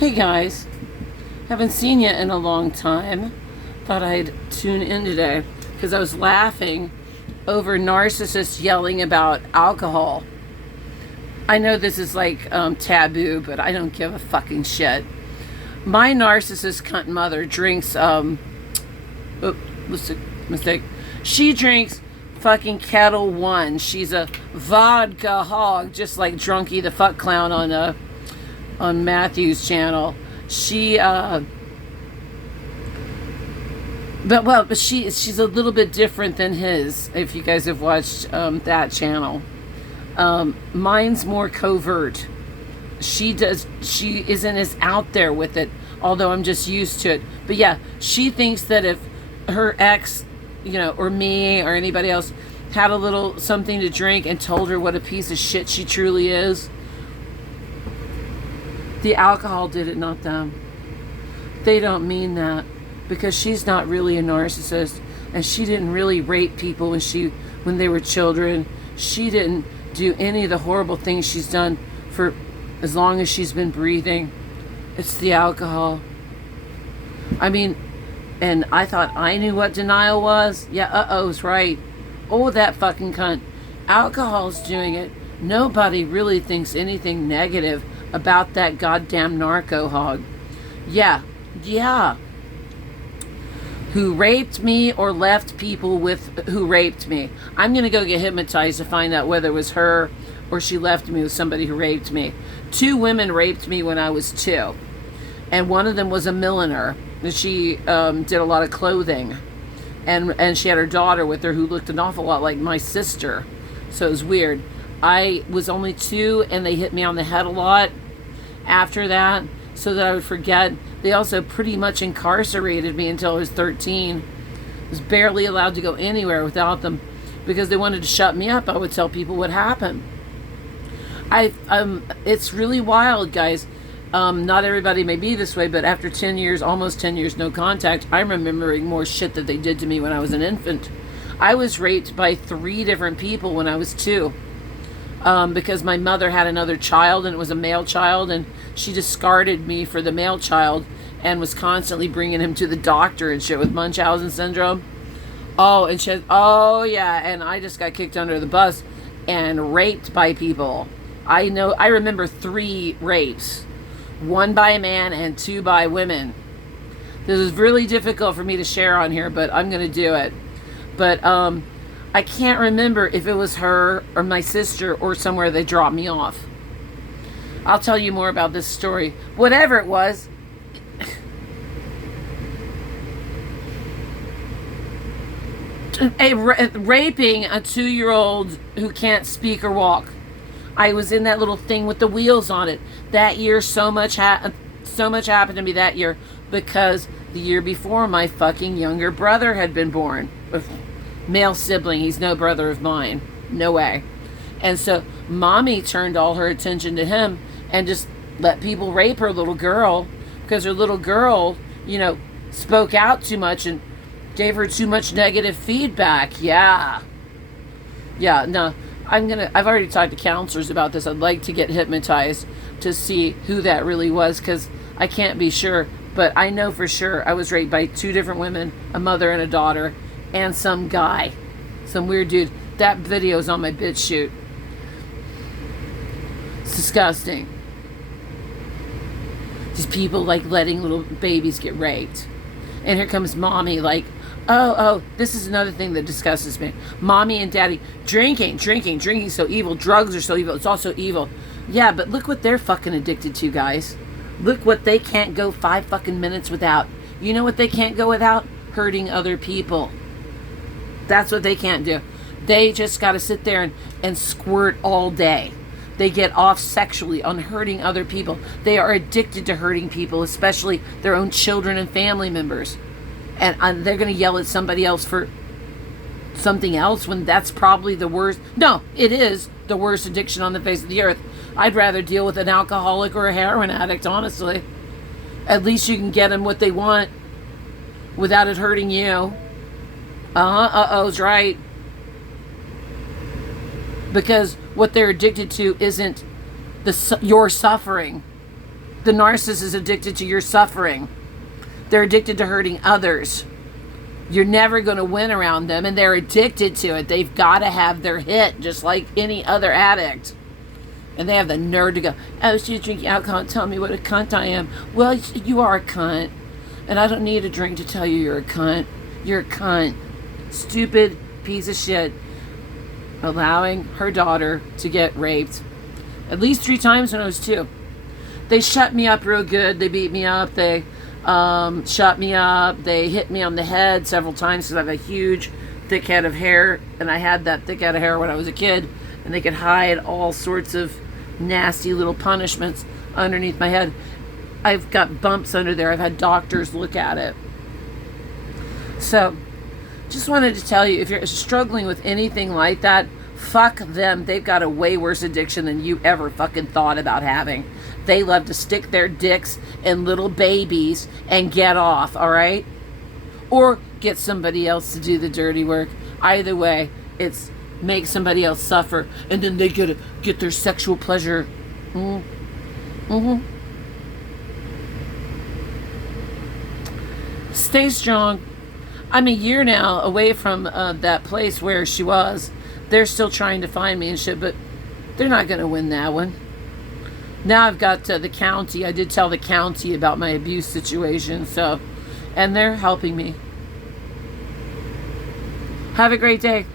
Hey guys, haven't seen you in a long time. Thought I'd tune in today because I was laughing over narcissists yelling about alcohol. I know this is like taboo, but I don't give a fucking shit. My narcissist cunt mother drinks, what's the mistake? She drinks fucking Kettle One. She's a vodka hog, just like Drunky the fuck clown on Matthew's channel. But she's a little bit different than his. If you guys have watched that channel, mine's more covert. She isn't as out there with it, although I'm just used to it. But yeah, she thinks that if her ex, or me or anybody else had a little something to drink and told her what a piece of shit she truly is, the alcohol did it, not them. They don't mean that, because she's not really a narcissist, and she didn't really rape people when they were children. She didn't do any of the horrible things she's done for as long as she's been breathing. It's the alcohol. I mean, and I thought I knew what denial was. Yeah, uh-oh's right. Oh, that fucking cunt. Alcohol's doing it. Nobody really thinks anything negative about that goddamn narco hog. Yeah. Who raped me or left people with who raped me. I'm going to go get hypnotized to find out whether it was her or she left me with somebody who raped me. 2 women raped me when I was 2. And one of them was a milliner. She did a lot of clothing. And she had her daughter with her who looked an awful lot like my sister. So it was weird. I was only 2 and they hit me on the head a lot after that so that I would forget. They also pretty much incarcerated me until I was 13. I was barely allowed to go anywhere without them because they wanted to shut me up. I would tell people what happened. It's really wild, guys. Not everybody may be this way, but after 10 years, almost 10 years, no contact, I'm remembering more shit that they did to me when I was an infant. I was raped by 3 different people when I was 2. Because my mother had another child, and it was a male child, and she discarded me for the male child and was constantly bringing him to the doctor and shit with Munchausen syndrome. Oh, and she said, oh yeah, and I just got kicked under the bus and raped by people. I remember 3 rapes. 1 by a man and 2 by women. This is really difficult for me to share on here, but I'm going to do it. But I can't remember if it was her or my sister or somewhere they dropped me off. I'll tell you more about this story. Whatever it was. Raping a 2-year-old who can't speak or walk. I was in that little thing with the wheels on it. That year, so much happened to me that year because the year before, my fucking younger brother had been born. A male sibling. He's no brother of mine. No way. And so, mommy turned all her attention to him and just let people rape her little girl because her little girl, spoke out too much and gave her too much negative feedback. Yeah, no. I've already talked to counselors about this. I'd like to get hypnotized to see who that really was because I can't be sure. But I know for sure I was raped by 2 different women, a mother and a daughter, and some guy. Some weird dude. That video's on my BitChute. It's disgusting. These people letting little babies get raped. And here comes mommy oh, this is another thing that disgusts me. Mommy and daddy drinking so evil. Drugs are so evil. It's also evil. Yeah, but look what they're fucking addicted to, guys. Look what they can't go 5 fucking minutes without. You know what they can't go without? Hurting other people. That's what they can't do. They just got to sit there and squirt all day. They get off sexually on hurting other people. They are addicted to hurting people, especially their own children and family members. And they're going to yell at somebody else for something else when that's probably the worst. No, it is the worst addiction on the face of the earth. I'd rather deal with an alcoholic or a heroin addict, honestly. At least you can get them what they want without it hurting you. Uh-oh's right. Because what they're addicted to isn't your suffering. The narcissist is addicted to your suffering. They're addicted to hurting others. You're never going to win around them, and they're addicted to it. They've got to have their hit, just like any other addict. And they have the nerve to go, oh, she's drinking alcohol, tell me what a cunt I am. Well, you are a cunt. And I don't need a drink to tell you you're a cunt. You're a cunt. Stupid piece of shit. Allowing her daughter to get raped. At least 3 times when I was 2. They shut me up real good. They beat me up. They shut me up. They hit me on the head several times because I have a huge, thick head of hair. And I had that thick head of hair when I was a kid. And they could hide all sorts of nasty little punishments underneath my head. I've got bumps under there. I've had doctors look at it. So, just wanted to tell you, if you're struggling with anything like that, fuck them. They've got a way worse addiction than you ever fucking thought about having. They love to stick their dicks in little babies and get off, all right? Or get somebody else to do the dirty work. Either way, it's make somebody else suffer, and then they get their sexual pleasure. Stay strong. I'm a year now away from that place where she was. They're still trying to find me and shit, but they're not going to win that one. Now I've got the county. I did tell the county about my abuse situation, so, and they're helping me. Have a great day.